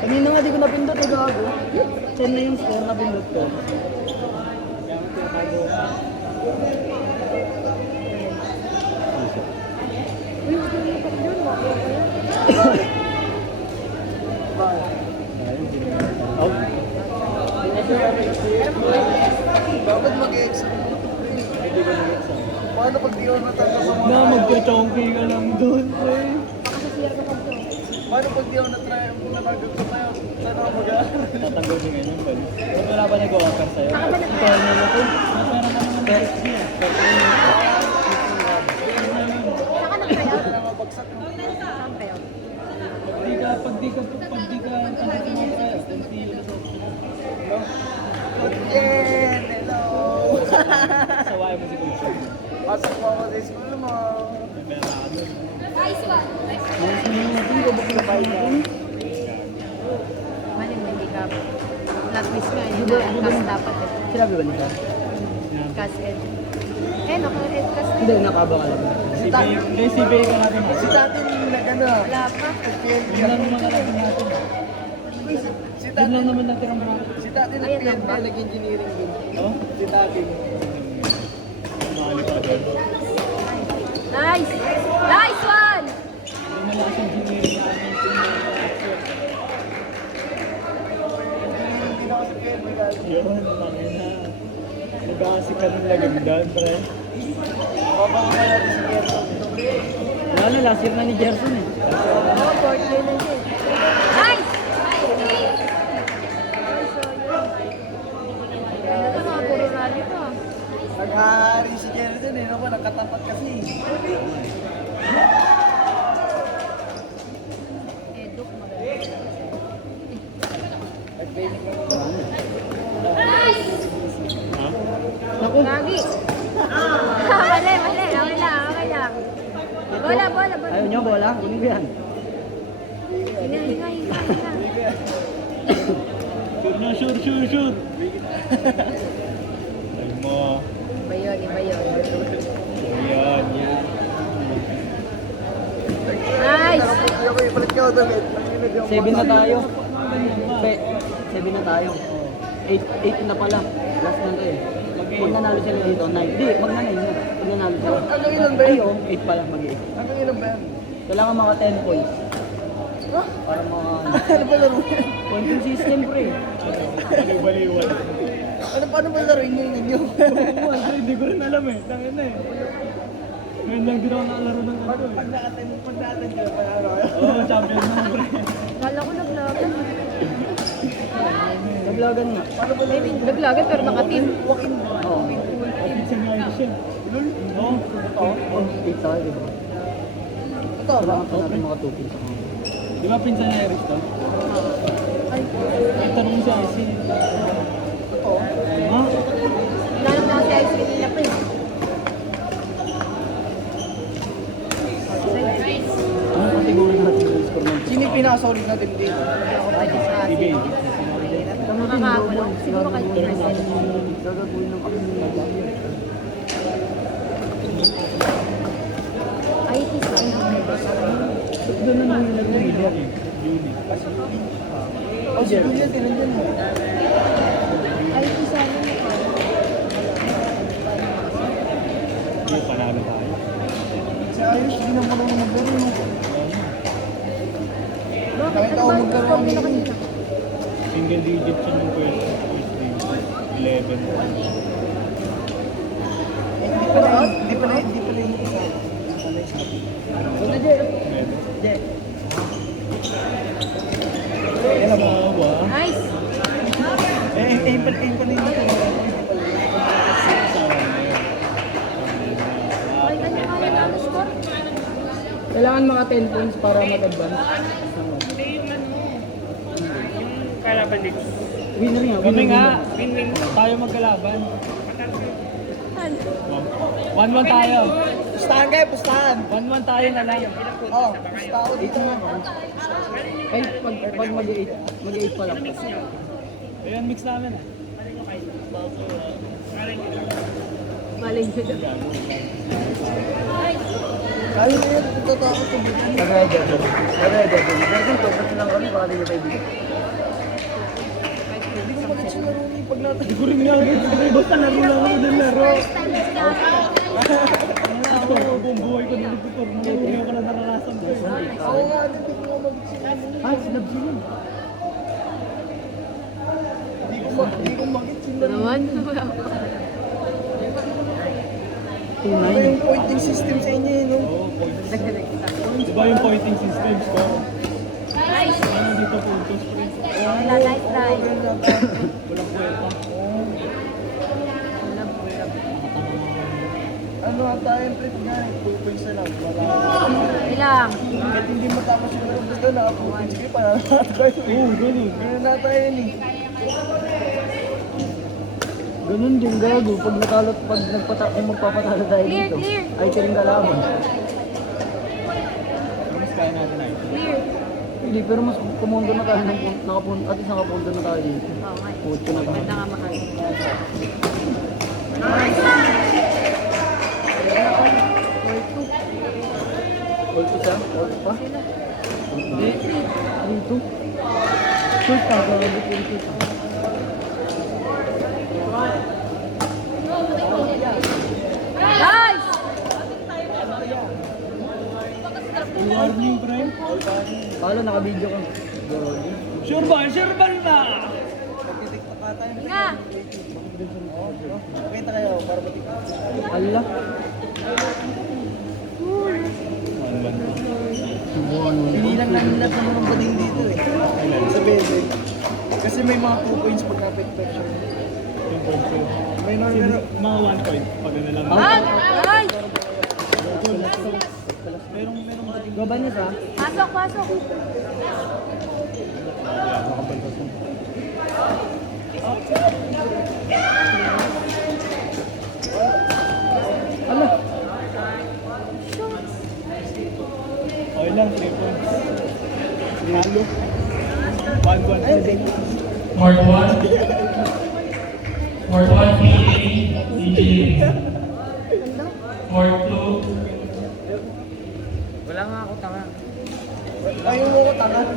Kanina nga di ko napindot, gago. 10 na yung score na pindot ko. Dapat mag-exam. Hindi ko nag-exam. Paano pag di ako natanggap sa mga... Na, magka-chonky ka lang doon, pre. Paano pag di ako natry ang natanggap sa tayo? Saan ako mag-aaral? Tatanggol din ngayon, buddy. Ba't wala ba nag-o-offer sa'yo? Ikaw na mo to. Masaya naman naman dahil siya. Saka nag-tryout? Wala mabagsak mo. Saan tryout? Pag di ka, tanggap mo mga tryout, then see you sa Yen! Hello! sawayan mo si Coach. Pasok mo ako sa school mo. May pera ka doon. Nice one! Mas mo natin, gabok na ba yun? Mali mo, hindi ka. Last miss nga, yun na. Kas dapat eh. Sinabi ba nito? Kas ed. Eh, naka-ed kas na. Hindi, nakabang alam. Hindi, si Bay ka natin. Si tatin nag-ano. Wala pa. Yun lang naman alam natin. Si Yun tatin lang naman natin ang mga... Si tatin Ayan lang nag-PNP, ba? nag-engineering din. Oh? Si tatin. Mahali pa doon. Nice! Nice one! Yung malakas engineering na kami. Hindi na ako sa PNP guys. Yun, tangin na. Nag-aasik ka ng lagandaan, pre. Babango na natin si Gerson. Lalo, last year na ni Gerson eh. Oh, fourth year na siya. Nice! Ganda to, mga puro rally to. Naghahari si Gerson eh. Naman, nakatapat kasi. Eduk, maganda. Nag-bailing ako. Ha? Gagi! Mali, mali. Okay lang, okay lang. Bola, bola, bola. Ayaw nyo, bola? Kunin ko yan. Hinga, hinga, hinga, hinga. Sure na, sure. Ay mo. Iba yun, iba yun. Yan, yan. Nice! Hindi ako ipalit ka ako damit. 7 na tayo. 7 na tayo. 8 na pala. Last na to eh. Pag nanalo sila dito, 9. Di, mag-9 na. Pag nanalo sila. Hanggang ilan ba Ay, yun? 8 pala, mag-8. Hanggang ilan ba yan? Kailangan mga 10 points. Huh? Para mga... Ano ba laro yan? Pointing system, pre. Baliw-baliwan. Paano ba laruin nyo yun yun? Hindi ko rin alam eh. Tangin na eh. Ngayon lang din ako nakalaro ng ano eh. Pag na-attend ka, panalo kayo. Oo, champion na, pre. Kala ko naglagan. Naglagan nga. Paano ba laruin? Naglagan pero naka-team. Walk-in. Oo. Kapit sa nga siya. Oo. Oo. 8 tayo, di ba? Ito ba? Kailangan pa natin mga 2 kills. Di ba pinsan niya Iris to? Ay, May tanong siya, si... Ito. Ha? nanap na si Ice kanina pa eh. Ano kategory natin yung score ng Sino yung pinaka-solid natin dito? Ako pwede sa Si Bay. Makakagulo. Siguro kay Percent. Gagawin ng kami ng lagay. Ay, ito sana. Doon na lang yung nag-leader eh. Juni. Oh, si Julia, tinandyan mo. Ay, ito sana. Hindi, panalo tayo. Si Irish, hindi na marunong maglaro. No? Bakit? Kahit Ano ako ba? magkaroon Kami na ng- kanina. Single digit siya ng first game. 11. Hindi pala yung isa. Ano, Je? Ayan mo. Ba? Nice! Aim pala yung ito. Ay, ano nga yan? Ano score? Kailangan mga 10 points para mag-advance. Kalaban din. Winner nga. Kami nga, Win-win. Tayo magkalaban. Ano? 1-1 tayo. Pustahan kayo, pustahan. 1-1 tayo na lang. Oh, pusta ako dito nga. Ay, pag mag-8 pa lang. Ayan, mix namin ah. Malay nyo daw. Kaya na yan, tatakot ko ba yan? Kagaya-gaya. Kagaya-gaya. Pero kung topas lang kami, baka di niya kaibigan. Hindi ko bakit siya laro niya pag natin. Siguro nga, basta laro lang ako ng laro. First time na Ako, buong buhay ko nilipipor. Hindi ko na naranasan ko. Ako nga, hindi ko nga mag-sila. Ah, sinab sila. Hindi ko makit sila. naman. Ano yung pointing system sa inyo yun, no? Diba yung pointing systems ko? Nice. Ano dito puntos, pre? Wala, nice try. Walang kwenta. Ano ata yung trip nga, 2 points na lang. Wala. Ilang. Kahit hindi matapos yung laro, basta naka-points kayo, panalo tayo. Oo, ganun. Ganun na tayo yun eh. Ganun din gago. Pag nakalot, kung magpapatalo tayo Clear, dito, clear. ay kiring kalaban. Mas kaya natin ay. Clear. Hindi, pero mas kumundo na tayo ng nakapunta, at least nakapunta na tayo dito. Oo, nga. Puto na tayo. Ganda nga mahal. All to siya? All pa? Hindi. 3-2. Shoot ka, gago. 3-2. Nice! Warning, pre. Paano naka-video ka? Sure ba? Sure ba na? Magtitiktak ka tayo. Nga. Pakita kayo, para matiktak. Allah. Pinilang namin lahat ng mga bading dito eh. Sa bebe. Kasi may mga 2 points pag na-perfection. May normal. Mga 1 point. Pag ano lang. Nice! Merong bading. Gabanas ha? Pasok, pasok. Allah. Okay lang, 3 points. Halo. 1-1. Part 1. Part 1 PA Engineering. Part 2 Ayaw mo ko tanga.